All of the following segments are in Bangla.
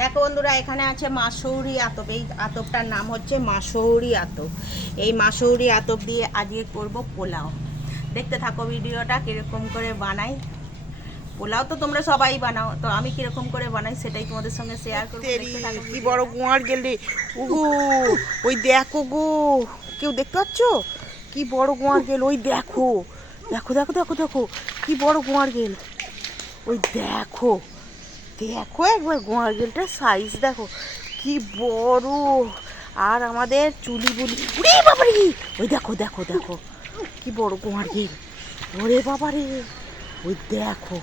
দেখো বন্ধুরা এখানে আছে মাসৌরি আতপ। এই আতপটার নাম হচ্ছে মাসৌরি আতপ। এই মাসৌরি আতপ দিয়ে আজকে করব পোলাও। দেখতে থাকো ভিডিওটা কীরকম করে বানাই। পোলাও তো তোমরা সবাই বানাও তো আমি কীরকম করে বানাই সেটাই তোমাদের সঙ্গে শেয়ার করব। কি বড় গোয়ার গেল। রে ওগো ওই দেখো গো কেউ দেখতে পাচ্ছ? কি বড় গোয়ার গেল ওই দেখো। দেখো দেখো দেখো দেখো কি বড় গোয়ার গেল। ওই দেখো। দেখো একবার গোয়ার গেলটার সাইজ দেখো। কি বড়। আর আমাদের চুলি বুলি উরে বাবারে! ওই দেখো দেখো দেখো। কি বড় গোয়ার গেল ওরে বাবারে! ওই দেখো।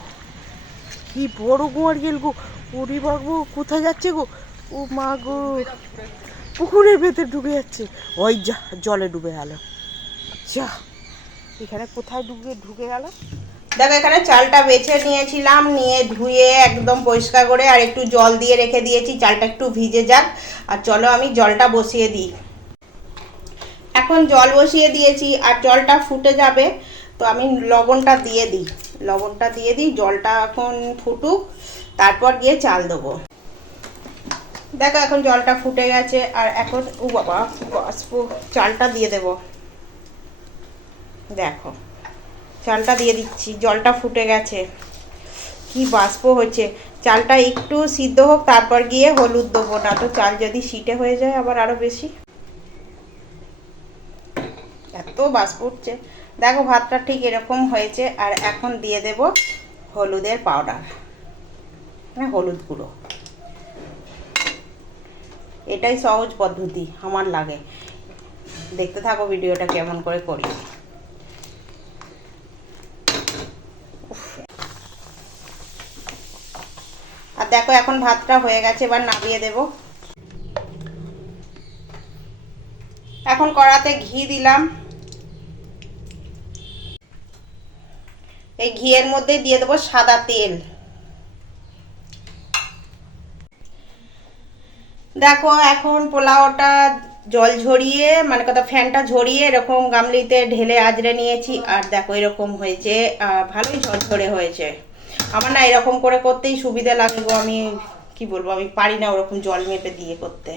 কি বড় গোয়ার গেল গো। ওরে বাবু, কোথায় যাচ্ছে গো? ও মা গো। পুকুরের ভেতর ডুবে যাচ্ছে। ওই যা, জলে ডুবে গেল। যা। এখানে কোথায় ডুবে, ঢুকে গেল? দেখো, এখানে চালটা বেছে নিয়েছিলাম, নিয়ে ধুয়ে একদম পরিষ্কার করে আর একটু জল দিয়ে রেখে দিয়েছি, চালটা একটু ভিজে যাক। আর চলো আমি জলটা বসিয়ে দিই। এখন জল বসিয়ে দিয়েছি, আর জলটা ফুটে যাবে, তো আমি লবণটা দিয়ে দিই। লবণটা দিয়ে দিই, জলটা এখন ফুটুক, তারপর গিয়ে চাল দেবো। দেখো, এখন জলটা ফুটে গেছে, আর এখন, ও বাবা চালটা দিয়ে দেবো। দেখো। চালটা দিয়ে দিচ্ছি, জলটা ফুটে গেছে। কি বাষ্প হচ্ছে চালটা একটু সিদ্ধ হোক, তারপর গিয়ে হলুদ দেবো, না তো চাল যদি সিটে হয়ে যায় আবার আরও বেশি। এত বাষ্প উঠছে। দেখো ভাতটা ঠিক এরকম হয়েছে, আর এখন দিয়ে দেব হলুদের পাউডার। হ্যাঁ হলুদ গুঁড়ো। এটাই সহজ পদ্ধতি, আমার লাগে। দেখতে থাকো ভিডিওটা কেমন করে করি। দেখো এখন ভাতটা হয়ে গেছে, এবার নামিয়ে দেব। এখন কড়াতে ঘি দিলাম। এই ঘিয়ের মধ্যে দিয়ে দেবো সাদা তেল। দেখো এখন পোলাওটা জল ঝরিয়ে মানে কথা ফ্যানটা ঝরিয়ে এরকম গামলিতে ঢেলে আজরে নিয়েছি, আর দেখো এরকম হয়েছে ভালোই ঝরঝরে হয়েছে। আমার না এরকম করে করতেই সুবিধা লাগে গো, আমি কি বলব, আমি পারি না ওরকম জল মেপে দিয়ে করতে।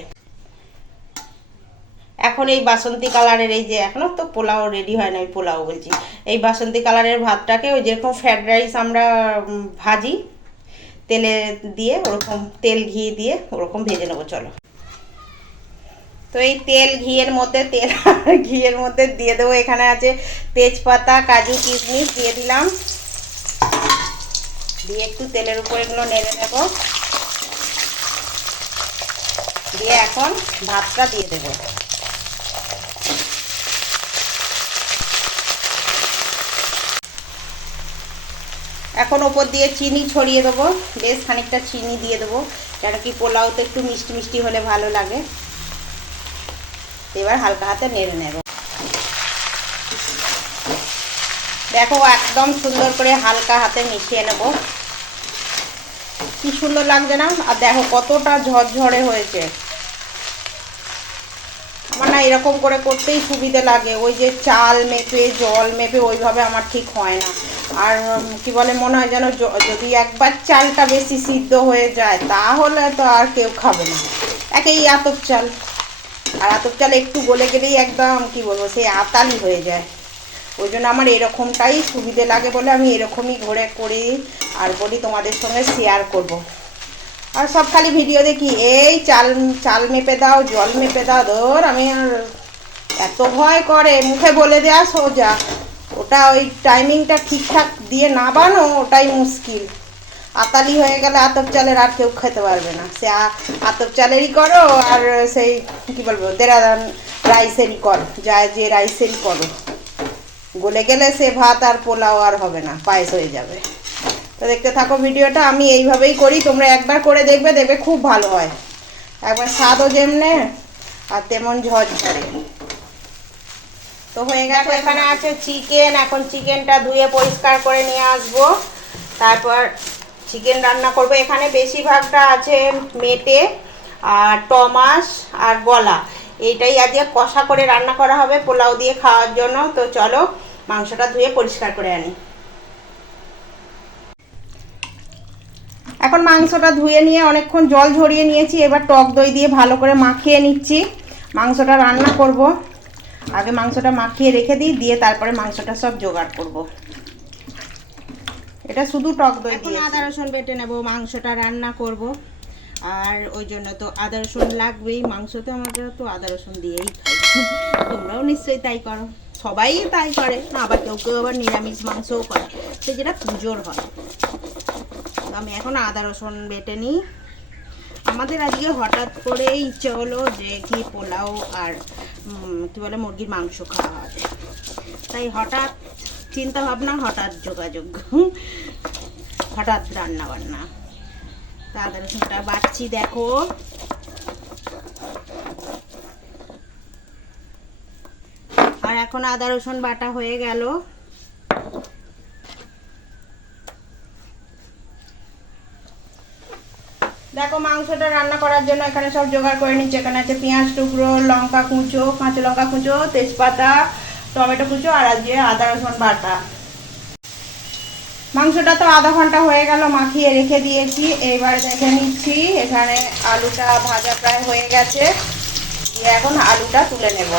এখন এই বাসন্তী কালারের এই যে, এখনও তো পোলাও রেডি হয় না, আমি পোলাও বলছি। এই বাসন্তী কালারের ভাতটাকে ওই যেরকম ফ্রাইড রাইস আমরা ভাজি, তেলে দিয়ে ওরকম তেল ঘি দিয়ে ওরকম ভেজে নেব, চলো। তো এই তেল ঘিয়ের মধ্যে, তেল ঘিয়ের মধ্যে দিয়ে দেবো, এখানে আছে তেজপাতা, কাজু, কিশমিশ দিয়ে দিলাম। দিয়ে একটু তেলের উপর এগুলো নেড়ে নেব। দিয়ে এখন ভাতটা দিয়ে দেব। এখন ওপর দিয়ে চিনি ছড়িয়ে দেবো। বেশ খানিকটা চিনি দিয়ে দেবো। কেন কি পোলাওতে একটু মিষ্টি মিষ্টি হলে ভালো লাগে। এবার হালকা হাতে নেড়ে নেব। দেখো, একদম সুন্দর করে হালকা হাতে মিশিয়ে নেব। কি সুন্দর লাগছে না? আর দেখো, কতটা ঝরঝরে হয়েছে। আমার না এরকম করে করতেই সুবিধে লাগে। ওই যে চাল মেপে, জল মেপে, ওইভাবে আমার ঠিক হয় না। আর কি বলে, মনে হয় যেন যদি একবার চালটা বেশি সিদ্ধ হয়ে যায়, তাহলে তো আর কেউ খাবে না। একেই আতপ চাল। আর আতপ চাল একটু গলে গেলেই একদম, কি বলব, সেই আতালি হয়ে যায়। ওই জন্য আমার এরকমটাই সুবিধে লাগে বলে আমি এরকমই ঘরে করি আর বলি তোমাদের সঙ্গে শেয়ার করব। আর সব খালি ভিডিও দেখি, এই চাল চাল মেপে দাও, জল মেপে দাও, ধর আমি আর এত ভয় করে, মুখে বলে দেয়া সোজা। ওটা ওই টাইমিংটা ঠিকঠাক দিয়ে না বানো, ওটাই মুশকিল। আতালি হয়ে গেলে আতপ চালের আর কেউ খেতে পারবে না। সে আতপ চালেরই করো আর সেই, কি বলব দেড়া রাইসেরই করো, যা যে রাইসেরই করো। গলে গেলে সে ভাত আর পোলাও আর হবে না, পায়েস হয়ে যাবে। তো দেখতে থাকো ভিডিওটা, আমি এইভাবেই করি, তোমরা একবার করে দেখবে দেখবে খুব ভালো হয়। একবার স্বাদও যেমনে, আর তেমন ঝরঝরে। তো হয়ে গেছে এখানে আছে চিকেন, এখন চিকেনটা ধুয়ে পরিষ্কার করে নিয়ে আসব। তারপর চিকেন রান্না করব। এখানে বেশিরভাগটা আছে মেটে, আর টমাস, আর গলা। এইটাই আজকে কষা করে রান্না করা হবে পোলাও দিয়ে খাওয়ার জন্য। তো চলো মাংসটা ধুয়ে পরিষ্কার করে আনি। এখন মাংসটা ধুয়ে নিয়ে অনেকক্ষণ জল ঝরিয়ে নিয়েছি এবার টক দই দিয়ে ভালো করে মাখিয়ে নিচ্ছি। মাংসটা রান্না করব। আগে মাংসটা মাখিয়ে রেখে দিই দিয়ে তারপরে মাংসটা সব জোগাড় করব। এটা শুধু টক দই দিয়ে আদা রসুন বেটে নেব মাংসটা রান্না করব। আর ওই জন্য তো আদা রসুন লাগবেই, মাংসতে আমাদের তো আদা রসুন দিয়েই খাই। তোমরাও নিশ্চয়ই তাই করো। সবাই তাই করে না আবার কেউ কেউ আবার নিরামিষ মাংসও করে, সে যেটা পুজোর হয়। তো আমি এখন আদা রসুন বেটে নিই। আমাদের আজকে হঠাৎ করে ইচ্ছে হলো যে কি পোলাও আর কি বলে, মুরগির মাংস খাওয়া হবে। তাই হঠাৎ চিন্তা ভাবনা হঠাৎ যোগাযোগ। হঠাৎ রান্না বান্না আদা রসুনটা বাড়ছি, দেখো। আর এখন আদা, রসুন বাটা হয়ে গেল। দেখো মাংসটা রান্না করার জন্য এখানে সব জোগাড় করে নিচ্ছি। এখানে আছে পেঁয়াজ টুকরো, লঙ্কা কুচো, কাঁচা লঙ্কা কুচো, তেজপাতা, টমেটো কুচো, আর আজকে আদা, রসুন বাটা। মাংসটা তো আধা ঘণ্টা হয়ে গেল, মাখিয়ে রেখে দিয়েছি। এইবার দেখে নিচ্ছি, এখানে আলুটা ভাজা প্রায় হয়ে গেছে। দিয়ে এখন আলুটা তুলে নেব।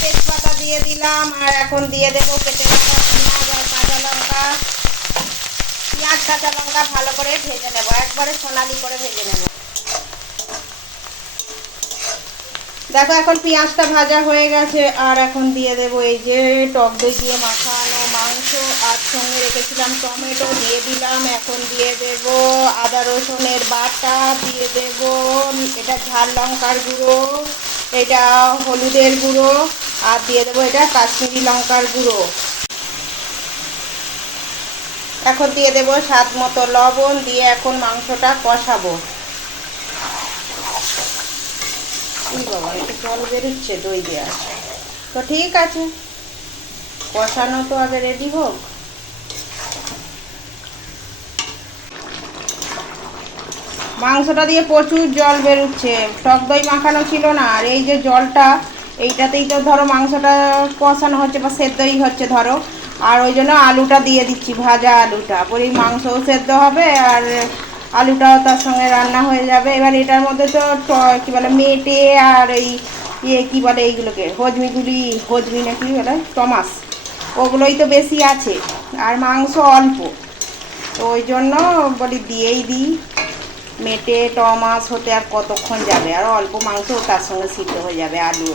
তেজপাতা দিয়ে দিলাম, আর এখন দিয়ে দেবো কেটে রাখা পেঁয়াজ আর কাঁচা লঙ্কা। পেঁয়াজ, কাঁচা লঙ্কা ভালো করে ভেজে নেব, একবারে সোনালি করে ভেজে নেব। দেখো, এখন পেঁয়াজটা ভাজা হয়ে গেছে, আর এখন দিয়ে দেবো এই যে টক দই দিয়ে মাখানো মাংস। আর সঙ্গে রেখেছিলাম টমেটো, দিয়ে দিলাম, এখন দিয়ে দেব আদা রসুনের বাটা, দিয়ে দেব এটা ঝাল লঙ্কার গুঁড়ো, এটা হলুদের গুঁড়ো, আর দিয়ে দেবো এটা কাশ্মীরি লঙ্কার গুঁড়ো। এখন দিয়ে দেবো স্বাদ মতো লবণ, দিয়ে এখন মাংসটা কষাবো। বাবা, একটু জল বেরোচ্ছে, দই তো ঠিক আছে, কষানো তো আগে রেডি হোক। মাংসটা দিয়ে প্রচুর জল বেরোচ্ছে, টক দই মাখানো ছিল না, আর এই যে জলটা, এইটাতেই তো ধরো মাংসটা কষানো হচ্ছে বা সেদ্ধই হচ্ছে ধরো, আর ওই জন্য আলুটা দিয়ে দিচ্ছি, ভাজা আলুটা। পরে মাংসও সেদ্ধ হবে, আর আলুটাও তার সঙ্গে রান্না হয়ে যাবে। এবার এটার মধ্যে তো কি বলে, মেটে আর এই ইয়ে কী বলে এইগুলোকে হজমিগুলি হজমি না কি বলে, টমাস, ওগুলোই তো বেশি আছে। আর মাংস অল্প। তো ওই জন্য বলি দিয়েই দিই। মেটে, টমাস হতে আর কতক্ষণ যাবে? আর অল্প মাংস তার সঙ্গে সিদ্ধ হয়ে যাবে আলু।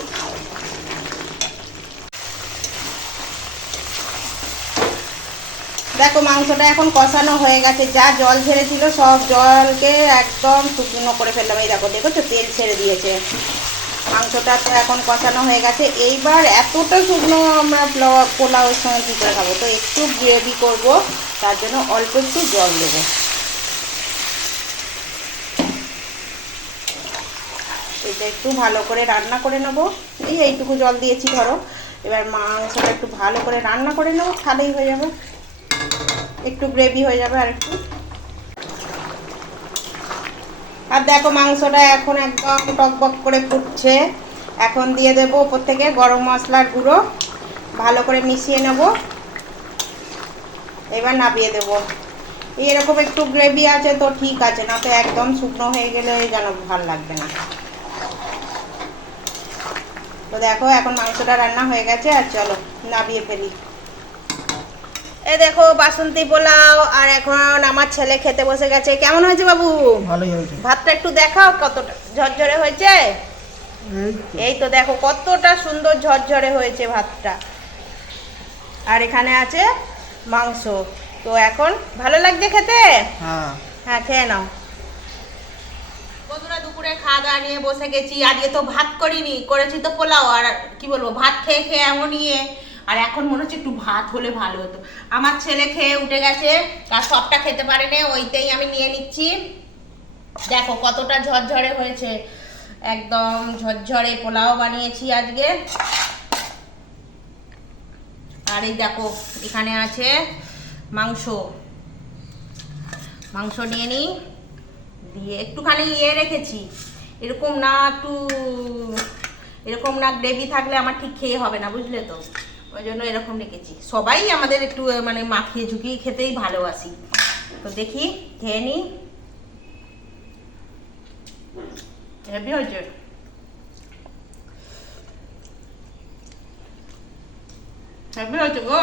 দেখো, মাংসটা এখন কষানো হয়ে গেছে। যা জল ছেড়েছিল সব জলকে একদম শুকনো করে ফেললাম। এই দেখো দেখো তো তেল ছেড়ে দিয়েছে। মাংসটা তো এখন কষানো হয়ে গেছে। এইবার এতটা শুকনো আমরা পোলাও- পোলাওয়ের সঙ্গে কী করে খাব? তো একটু গ্রেভি করব, তার জন্য অল্প একটু জল দেবো। এটা একটু ভালো করে রান্না করে নেব। এই এইটুকু জল দিয়েছি, ধরো। এবার মাংসটা একটু ভালো করে রান্না করে নেব, তাহলেই হয়ে যাবে। একটু গ্রেভি হয়ে যাবে আর একটু। আর দেখো মাংসটা এখন একদম টকবক করে ফুটছে। এখন দিয়ে দেবো ওপর থেকে গরম মশলার গুঁড়ো। ভালো করে মিশিয়ে নেব। এবার নামিয়ে দেবো। এরকম একটু গ্রেভি আছে তো ঠিক আছে, না তো একদম শুকনো হয়ে গেলে যেন ভালো লাগবে না। তো দেখো এখন মাংসটা রান্না হয়ে গেছে, আর চলো নামিয়ে ফেলি। এ দেখো বাসন্তী পোলাও আর এখন আমার ছেলে খেতে বসে গেছে। কেমন হয়েছে বাবু? ভালোই হয়েছে। ভাতটা একটু দেখাও কতটা ঝরঝরে হয়েছে? এই তো। দেখো কতটা সুন্দর ঝরঝরে হয়েছে ভাতটা। আর এখানে আছে মাংস। তো এখন ভালো লাগছে খেতে? হ্যাঁ। হ্যাঁ খেয়ে নাও। বন্ধুরা দুপুরে খাওয়া দাওয়া নিয়ে বসে গেছি। আজকে তো ভাত করিনি করেছি তো পোলাও। আর কি বলব ভাত খেয়ে খেয়ে এমন ইয়ে আর এখন মনে হচ্ছে একটু ভাত হলে ভালো হতো। আমার ছেলে খেয়ে উঠে গেছে আর সবটা খেতে পারেনি, ওইটাই আমি নিয়ে নিচ্ছি। দেখো কতটা ঝরঝরে হয়েছে। একদম ঝরঝরে পোলাও বানিয়েছি আজকে। আর এই দেখো, এখানে আছে মাংস। মাংস নিয়ে নিই। দিয়ে একটুখানি ইয়ে রেখেছি। এরকম না একটু, এরকম না গ্রেভি থাকলে আমার ঠিক খেয়ে হবে না, বুঝলে তো? ওই জন্য এরকম রেখেছি সবাই আমাদের একটু মানে মাখিয়ে ঝুঁকিয়ে খেতেই ভালোবাসি। তো দেখি, খেয়ে নিই হ্যাপি হয়েছে হ্যাপি হয়েছে গো।